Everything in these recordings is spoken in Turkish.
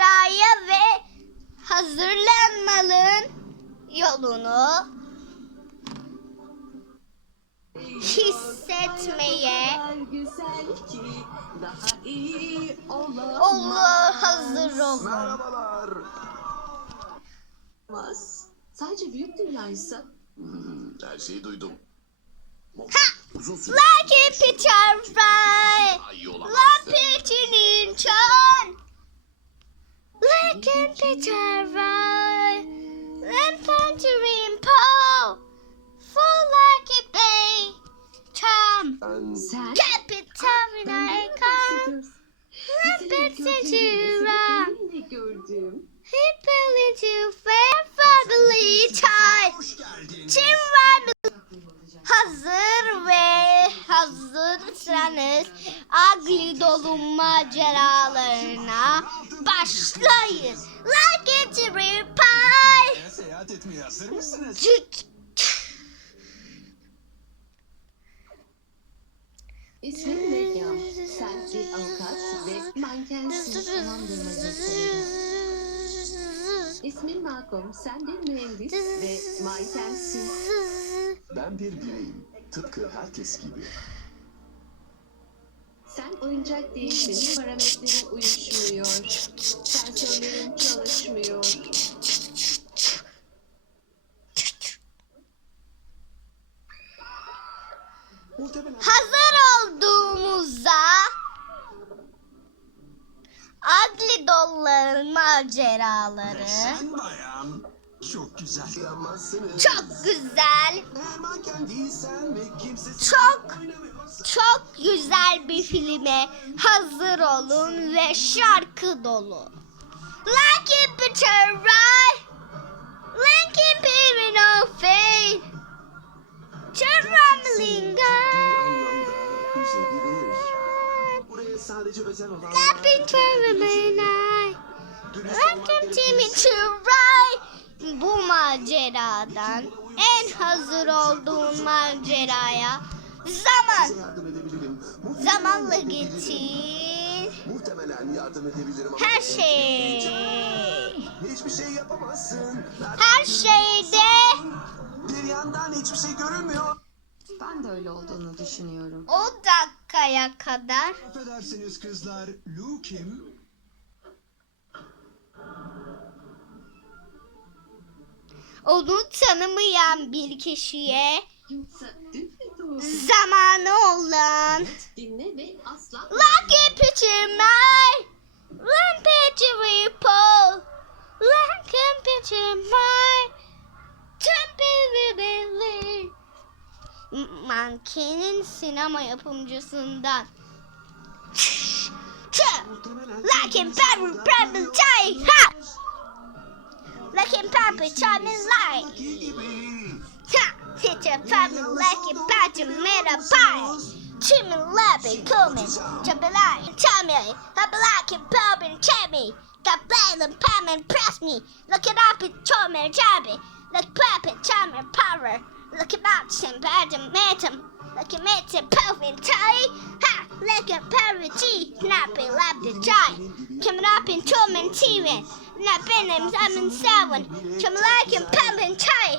maceraya ve hazırlanmalının yolunu hissetmeye güzel ki daha iyi olamaz. olur hazır olun. Merhabalar. Sadece büyük dünyaysa Hmm, her şeyi duydum. Uzun süre Gördüm? People into fair family. Tim Family. Hazır ve hazırsanız Ugly dolu maceralarına başlayın. Like it to pie. Seyahat etmeye hazır mısınız? İsmim Meryem. Sen bir avukat Dolandırmacısın. İsmim Malcolm. Sen bir mühendis ve mankensin. Ben bir bireyim. Tıpkı herkes gibi. Sen oyuncak değilsin. Parametrerin uyuşmuyor. Sensörlerin çalışmıyor. Hazır olduğumuzda Ugly Doll'ların maceraları sen bayan. Çok güzel. Yanmazsınız. çok güzel, Eğer manken değilsen ve kimse çok çok güzel bir filme hazır olun ve şarkı dolu. Like Peter Right, Linkin Park no Fade, Traveling anlamda üzebilir. Sadece özel olanlar... Happy Terminal. Dürüst Welcome olmak to ride. Bu maceradan en hazır olduğun maceraya zaman zamanla getir. Muhtemelen yardım edebilirim. Her şey Hiçbir şey yapamazsın. her şeyde Bir yandan hiçbir şey görünmüyor. Ben de öyle olduğunu düşünüyorum. o dakikaya kadar. Affedersiniz kızlar, Lou kim? onu tanımayan bir kişiye zamanı olan Dinle ve asla Lucky Picture My Rampage Report Lucky My mankenin sinema yapımcısından. Lakin Pepper Pepper Chai ha! Lakin Pepper Chai is like ha! Hit your family like a badger made a pie. Jimmy Lappy coming to be like Tommy a black and pop and chimney the blade and palm press me look it up and chum and like pepper chum power. Look about him, bad and met him. Look at Mitch and Puff and Tully. Ha! Look at Perry G. Snapping lab the giant. Coming up in Tom and not Napping him, I'm in seven. Come like and Pump and Tully.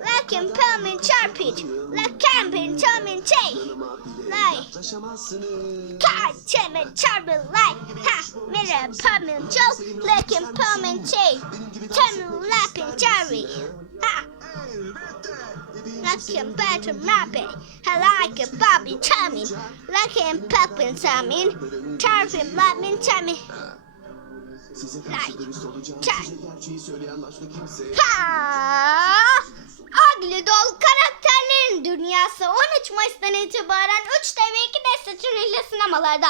Like and Pump and Charpage. Like Camp and Tom and Jay. Like. God, Tim and Charlie like. Ha! Mirror, Pump and Joe. Like and Pump and Jay. Tim, Lap and Jerry. Ha! Looking better Mappy. I like it, Bobby Tommy. Looking Pumpin' Tommy. Tarvin Lappin' Tommy. Size Lay. karşı dürüst olacağım. Çay. Size gerçeği söyleyen başka. Ha! Ugly Doll karakterlerin dünyası 13 Mayıs'tan itibaren 3 TV 2 destek sinemalarda.